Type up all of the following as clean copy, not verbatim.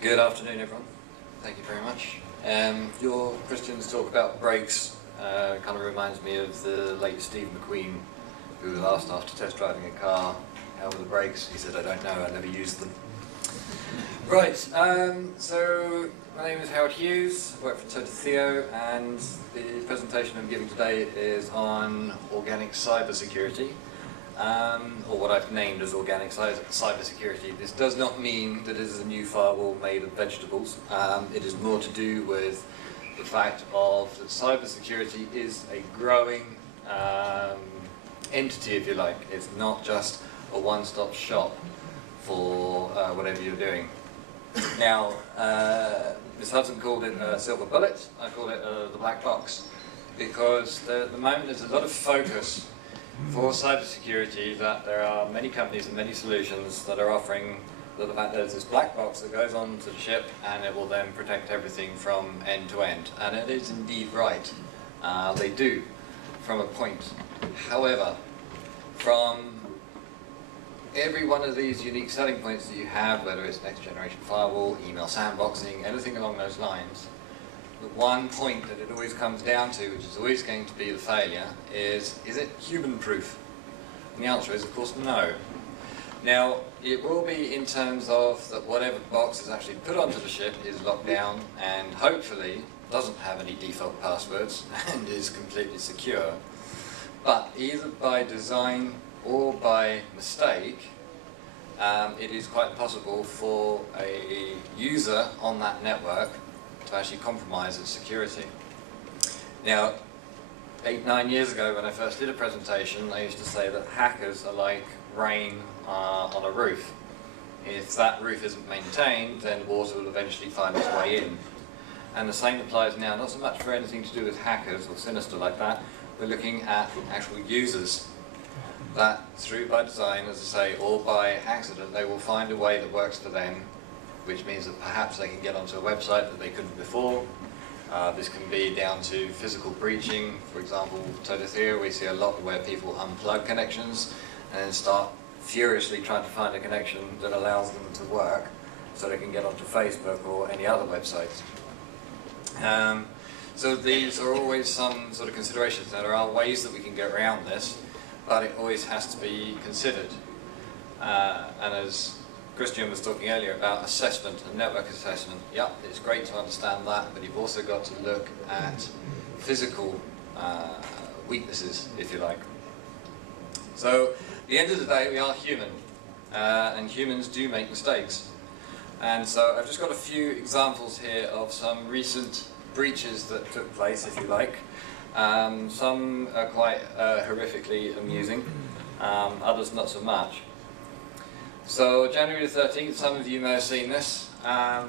Good afternoon, everyone. Thank you very much. Your Christian's talk about brakes kind of reminds me of the late Steve McQueen, who was asked after test driving a car, how were the brakes? He said, I don't know, I never used them. Right, so my name is Hughes, I work for Tototheo, and the presentation I'm giving today is on organic cybersecurity. Or what I've named as organic cybersecurity. This does not mean that it is a new firewall made of vegetables. It is more to do with the fact of that cybersecurity is a growing entity, if you like. It's not just a one-stop shop for whatever you're doing. Now, Ms. Hudson called it a silver bullet. I call it the black box, because at the moment there's a lot of focus for cybersecurity that there are many companies and many solutions that are offering the fact that there's this black box that goes on to the ship and it will then protect everything from end to end. And it is indeed right. They do, from a point. However, from every one of these unique selling points that you have, whether it's next generation firewall, email sandboxing, anything along those lines, the one point that it always comes down to, which is always going to be the failure, is it human-proof? And the answer is, of course, no. Now, it will be in terms of that whatever box is actually put onto the ship is locked down and hopefully doesn't have any default passwords and is completely secure. But either by design or by mistake, it is quite possible for a user on that network to actually compromise its security. Now, 8-9 years ago when I first did a presentation, I used to say that hackers are like rain on a roof. If that roof isn't maintained, then water will eventually find its way in. And the same applies now, not so much for anything to do with hackers or sinister like that. We're looking at actual users that, through by design, as I say, or by accident, they will find a way that works for them, which means that perhaps they can get onto a website that they couldn't before. This can be down to physical breaching. For example, Tototheo, we see a lot where people unplug connections and then start furiously trying to find a connection that allows them to work so they can get onto Facebook or any other websites. So these are always some sort of considerations. Now, there are ways that we can get around this, but it always has to be considered. And as Christian was talking earlier about assessment and network assessment, yeah, it's great to understand that, but you've also got to look at physical weaknesses, if you like. So, at the end of the day, we are human, and humans do make mistakes. And so I've just got a few examples here of some recent breaches that took place, if you like. Some are quite horrifically amusing, others not so much. So January the 13th, some of you may have seen this,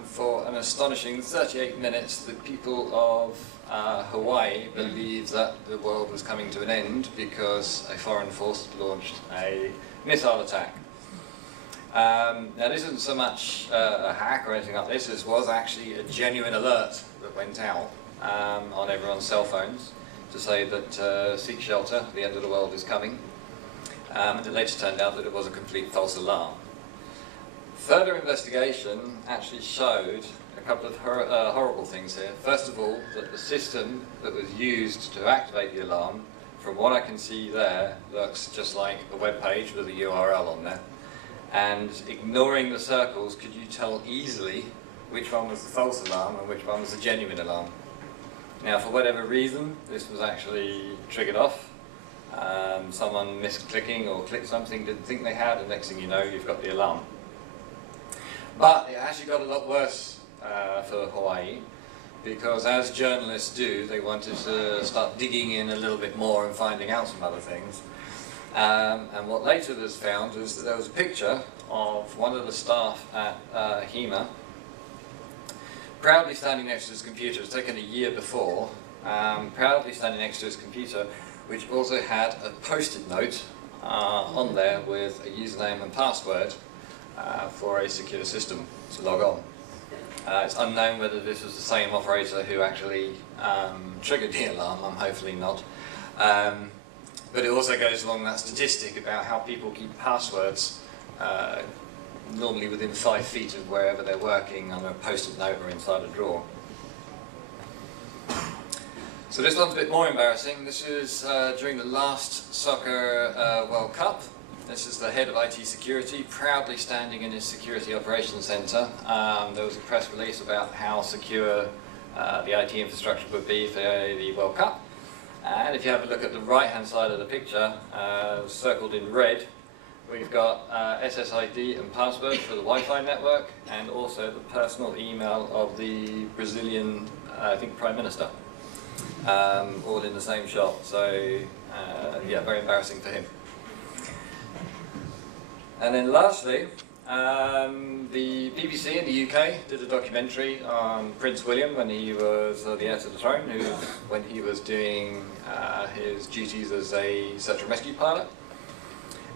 for an astonishing 38 minutes the people of Hawaii believed that the world was coming to an end because a foreign force launched a missile attack. Now this isn't so much a hack or anything like this, this was actually a genuine alert that went out on everyone's cell phones to say that seek shelter, the end of the world is coming. And it later turned out that it was a complete false alarm. Further investigation actually showed a couple of horrible things here. First of all, that the system that was used to activate the alarm, from what I can see there, looks just like a web page with a URL on there. And ignoring the circles, could you tell easily which one was the false alarm and which one was the genuine alarm? Now, for whatever reason, this was actually triggered off. Someone misclicking or clicked something, didn't think they had, and next thing you know, you've got the alarm. But it actually got a lot worse for Hawaii, because as journalists do, they wanted to start digging in a little bit more and finding out some other things. And what later was found was that there was a picture of one of the staff at HEMA proudly standing next to his computer. It was taken a year before, proudly standing next to his computer, which also had a post-it note on there with a username and password for a secure system to log on. It's unknown whether this was the same operator who actually triggered the alarm. I'm hopefully not. But it also goes along that statistic about how people keep passwords normally within 5 feet of wherever they're working on a post-it note or inside a drawer. So this one's a bit more embarrassing. This is during the last Soccer World Cup. This is the head of IT security, proudly standing in his security operations centre. There was a press release about how secure the IT infrastructure would be for the World Cup. And if you have a look at the right-hand side of the picture, circled in red, we've got SSID and password for the Wi-Fi network, and also the personal email of the Brazilian, I think, Prime Minister, all in the same shot. So, yeah, very embarrassing for him. And then lastly, the BBC in the UK did a documentary on Prince William when he was the heir to the throne, when he was doing his duties as a search and rescue pilot.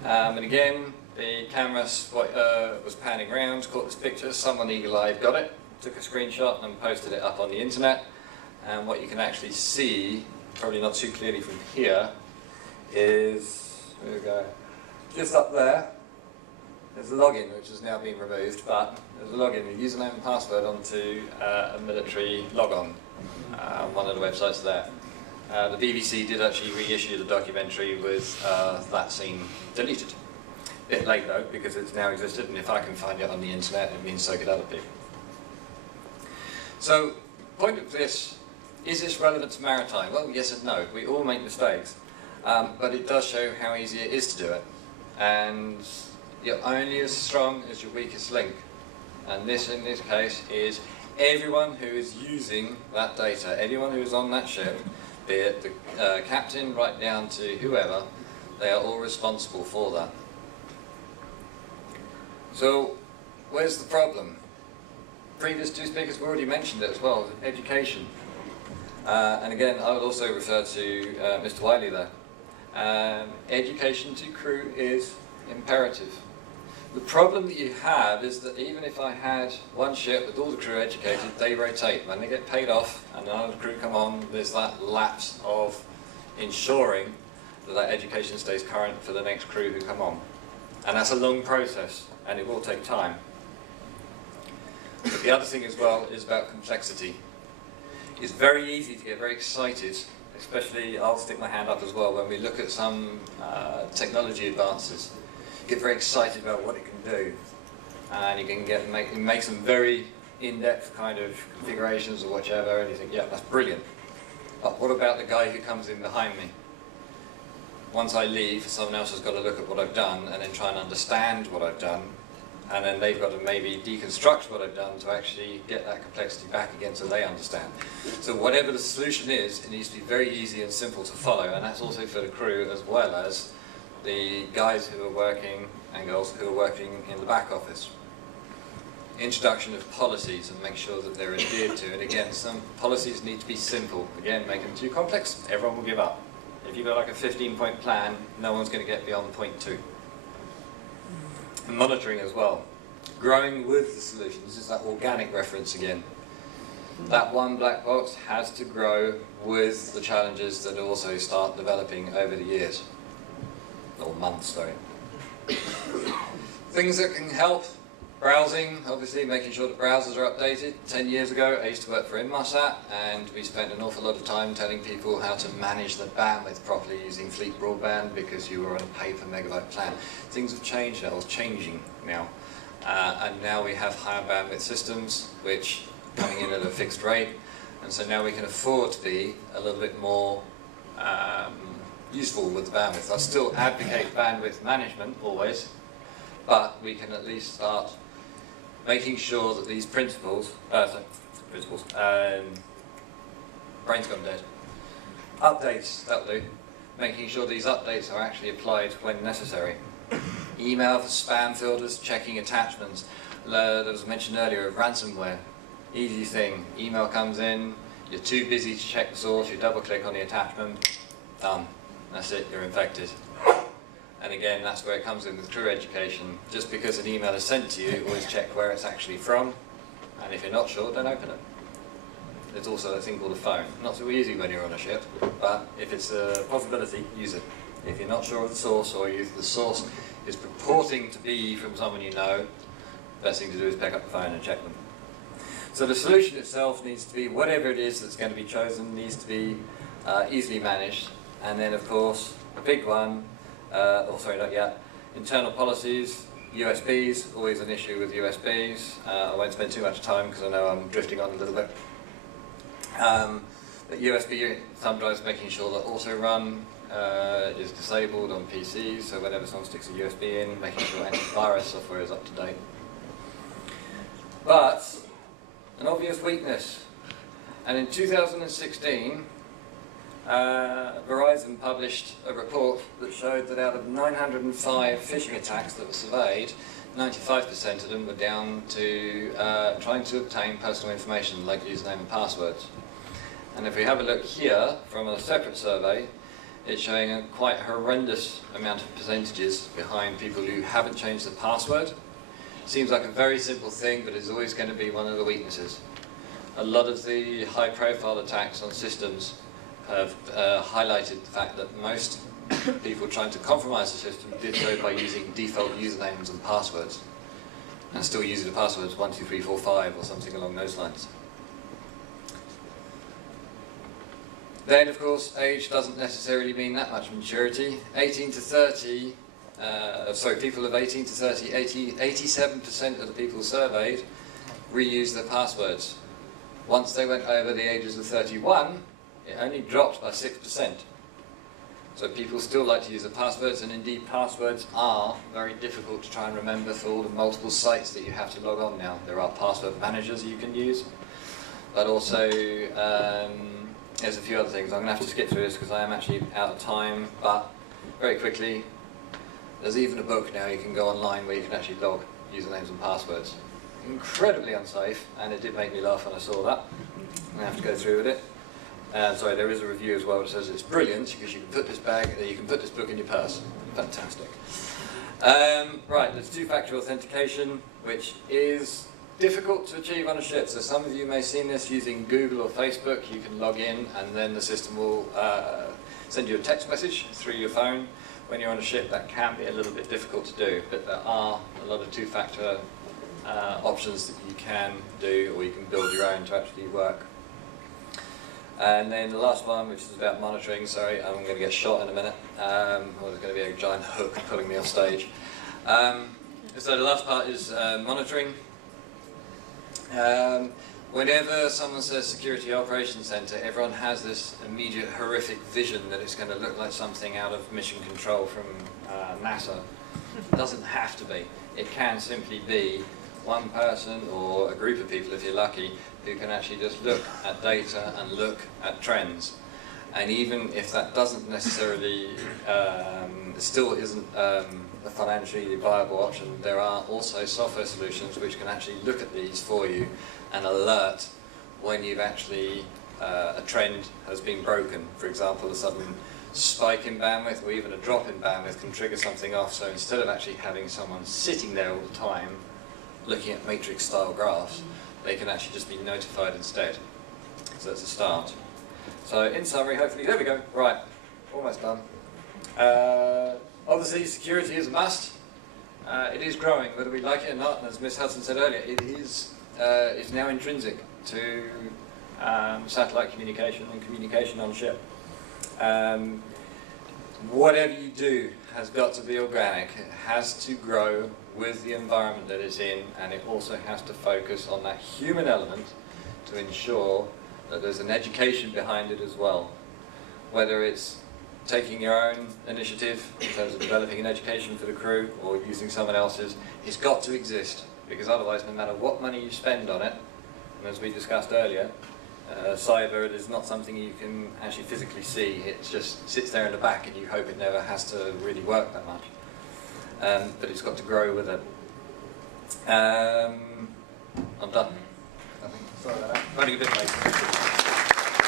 And again, the camera was panning around, caught this picture, someone eagle-eyed got it, took a screenshot and posted it up on the internet. And what you can actually see, probably not too clearly from here, is, here we go, just up there. There's a login which has now been removed, but there's a login, a username and password onto a military logon, one of the websites there. The BBC did actually reissue the documentary with that scene deleted. A bit late though, because it's now existed, and if I can find it on the internet, it means so could other people. So, point of this, is this relevant to maritime? Well, yes and no. We all make mistakes, but it does show how easy it is to do it. And you're only as strong as your weakest link. And this, in this case, is everyone who is using that data, anyone who is on that ship, be it the captain right down to whoever, they are all responsible for that. So, where's the problem? Previous two speakers have already mentioned it as well, education. And again, I would also refer to Mr. Wiley there. Education to crew is imperative. The problem that you have is that even if I had one ship with all the crew educated, they rotate. When they get paid off and another crew come on, there's that lapse of ensuring that that education stays current for the next crew who come on. And that's a long process, and it will take time. But the other thing as well is about complexity. It's very easy to get very excited, especially, I'll stick my hand up as well, when we look at some technology advances. Get very excited about what it can do, and you can make some very in-depth kind of configurations or whichever, and you think, yeah, that's brilliant. But what about the guy who comes in behind me? Once I leave, someone else has got to look at what I've done and then try and understand what I've done, and then they've got to maybe deconstruct what I've done to actually get that complexity back again so they understand. So whatever the solution is, it needs to be very easy and simple to follow, and that's also for the crew as well as the guys who are working and girls who are working in the back office. Introduction of policies and make sure that they're adhered to. And again, some policies need to be simple. Again, make them too complex, everyone will give up. If you've got like a 15-point plan, no one's going to get beyond point 2. And monitoring as well. Growing with the solution. This is that organic reference again. That one black box has to grow with the challenges that also start developing over the years. Or months, sorry. Things that can help. Browsing, obviously making sure the browsers are updated. 10 years ago I used to work for Inmarsat, and we spent an awful lot of time telling people how to manage the bandwidth properly using fleet broadband because you were on a pay-per-megabyte plan. Things have changed now, or changing now. And now we have higher bandwidth systems which are coming in at a fixed rate, and so now we can afford to be a little bit more useful with the bandwidth. I still advocate bandwidth management always, but we can at least start making sure that these brain's gone dead. Updates, that'll do. Making sure these updates are actually applied when necessary. Email for spam filters, checking attachments. There was mentioned earlier of ransomware. Easy thing, email comes in, you're too busy to check the source, you double click on the attachment, done. That's it, you're infected. And again, that's where it comes in with crew education. Just because an email is sent to you, always check where it's actually from, and if you're not sure, don't open it. There's also a thing called a phone. Not so easy when you're on a ship, but if it's a possibility, use it. If you're not sure of the source, or if the source is purporting to be from someone you know, best thing to do is pick up the phone and check them. So the solution itself needs to be, whatever it is that's going to be chosen, needs to be easily managed. And then of course, a big one, oh sorry, not yet, internal policies. USBs, always an issue with USBs. I won't spend too much time because I know I'm drifting on a little bit. But USB thumb drives, making sure that auto run is disabled on PCs, so whenever someone sticks a USB in, making sure antivirus software is up to date. But an obvious weakness, and in 2016 Verizon published a report that showed that out of 905 phishing attacks that were surveyed, 95% of them were down to trying to obtain personal information like username and passwords. And if we have a look here from a separate survey, it's showing a quite horrendous amount of percentages behind people who haven't changed the password. Seems like a very simple thing, but it's always going to be one of the weaknesses. A lot of the high-profile attacks on systems have highlighted the fact that most people trying to compromise the system did so by using default usernames and passwords, and still using the passwords 1, 2, 3, 4, 5 or something along those lines. Then, of course, age doesn't necessarily mean that much maturity. 18 to 30, people of 18 to 30, 87% of the people surveyed reused their passwords. Once they went over the ages of 31, it only dropped by 6%. So people still like to use the passwords, and indeed passwords are very difficult to try and remember for all the multiple sites that you have to log on now. There are password managers you can use, but also there's a few other things. I'm going to have to skip through this because I am actually out of time, but very quickly, there's even a book now you can go online where you can actually log usernames and passwords. Incredibly unsafe, and it did make me laugh when I saw that. I'm going to have to go through with it. Sorry, there is a review as well that says it's brilliant because you can put this book in your purse. Fantastic. Right, there's two-factor authentication, which is difficult to achieve on a ship. So some of you may have seen this using Google or Facebook. You can log in and then the system will send you a text message through your phone. When you're on a ship, that can be a little bit difficult to do, but there are a lot of two-factor options that you can do, or you can build your own to actually work. And then the last one, which is about monitoring. Sorry, I'm going to get shot in a minute. Or there's going to be a giant hook pulling me off stage. So the last part is monitoring. Whenever someone says Security Operations Center, everyone has this immediate horrific vision that it's going to look like something out of Mission Control from NASA. It doesn't have to be. It can simply be one person or a group of people, if you're lucky, who can actually just look at data and look at trends. And even if that doesn't necessarily, still isn't a financially viable option, there are also software solutions which can actually look at these for you and alert when you've actually, a trend has been broken. For example, a sudden spike in bandwidth or even a drop in bandwidth can trigger something off. So instead of actually having someone sitting there all the time looking at matrix-style graphs, they can actually just be notified instead. So that's a start. So in summary, hopefully, there we go, right, almost done. Obviously, security is a must. It is growing, whether we like it or not, and as Ms. Hudson said earlier, it is it's now intrinsic to satellite communication and communication on ship. Whatever you do has got to be organic. It has to grow with the environment that it's in, and it also has to focus on that human element to ensure that there's an education behind it as well. Whether it's taking your own initiative in terms of developing an education for the crew or using someone else's, it's got to exist, because otherwise no matter what money you spend on it, and as we discussed earlier, cyber is not something you can actually physically see. It just sits there in the back and you hope it never has to really work that much. But it's got to grow with it. I'm done. I think. Sorry about that. Running a bit late.